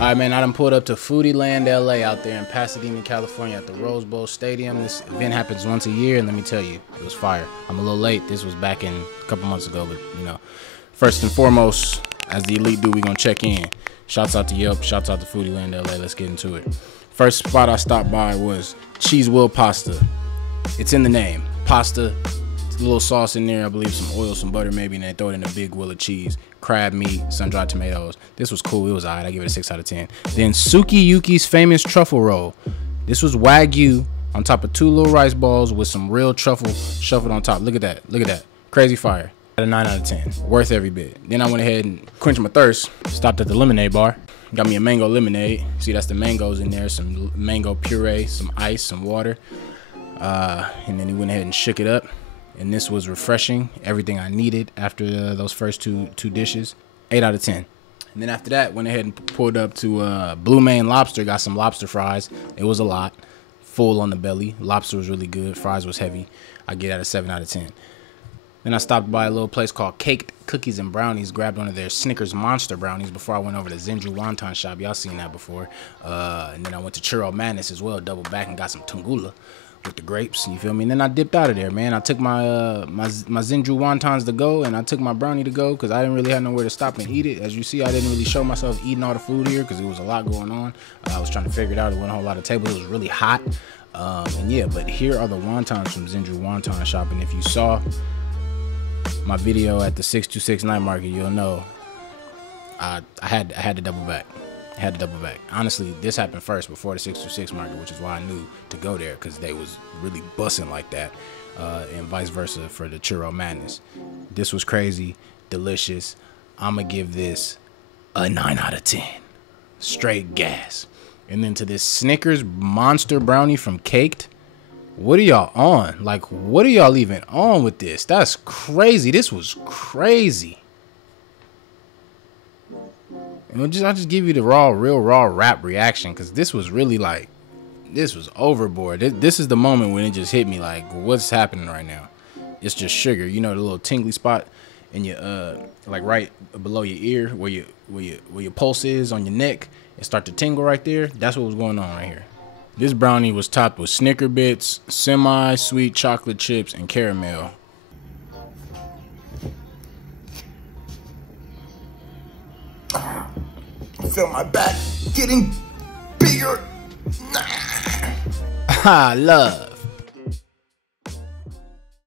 All right, man, I done pulled up to FoodieLand, LA out there in Pasadena, California at the Rose Bowl Stadium. This event happens once a year, and let me tell you, it was fire. I'm a little late. This was back in a couple months ago, but, you know, first and foremost, as the elite do, we gonna check in. Shouts out to Yelp, shouts out to FoodieLand, LA. Let's get into it. First spot I stopped by was Cheese Will Pasta. It's in the name. Pasta, a little sauce in there, I believe some oil, some butter maybe, and they throw it in a big wheel of cheese. Crab meat, sun-dried tomatoes. This was cool. It was alright. I give it a 6 out of 10. Then Suki Yuki's famous truffle roll. This was Wagyu on top of 2 little rice balls with some real truffle shuffled on top. Look at that. Look at that. Crazy fire. At a 9 out of 10. Worth every bit. Then I went ahead and quenched my thirst. Stopped at the lemonade bar. Got me a mango lemonade. See, that's the mangoes in there. Some mango puree, some ice, some water. And then he went ahead and shook it up. And this was refreshing, everything I needed after those first two dishes. 8 out of 10. And then after that, went ahead and pulled up to Blue Main Lobster, got some lobster fries. It was a lot, full on the belly. Lobster was really good, fries was heavy. I get at a 7 out of 10. Then I stopped by a little place called Caked Cookies and Brownies, grabbed one of their Snickers Monster Brownies before I went over to Zenju Wonton Shop. Y'all seen that before. And then I went to Churro Madness as well, double back and got some Tungula with the grapes, you feel me? And then I dipped out of there, man. I took my my Zenju wontons to go, and I took my brownie to go because I didn't really have nowhere to stop and eat it. As you see, I didn't really show myself eating all the food here because it was a lot going on. I was trying to figure it out. It wasn't a whole lot of tables. It was really hot. And yeah, but here are the wontons from Zenju Wonton Shop. And if you saw my video at the 626 night market, you'll know I had to double back. Had to double back. Honestly, this happened first before the 626 market, which is why I knew to go there because they was really busting like that, and vice versa for the Churro Madness. This was crazy, delicious. I'm gonna give this a 9 out of 10. Straight gas. And then to this Snickers Monster Brownie from Caked. What are y'all on? Like, what are y'all even on with this? That's crazy. This was crazy. I'll just give you the real raw rap reaction because this was really like, this was overboard. This is the moment when it just hit me like, what's happening right now? It's just sugar, you know, the little tingly spot in your like right below your ear where your pulse is on your neck. It start to tingle right there. That's what was going on right here. This brownie was topped with Snicker bits, semi-sweet chocolate chips, and caramel. I feel my back getting bigger. Ah, love.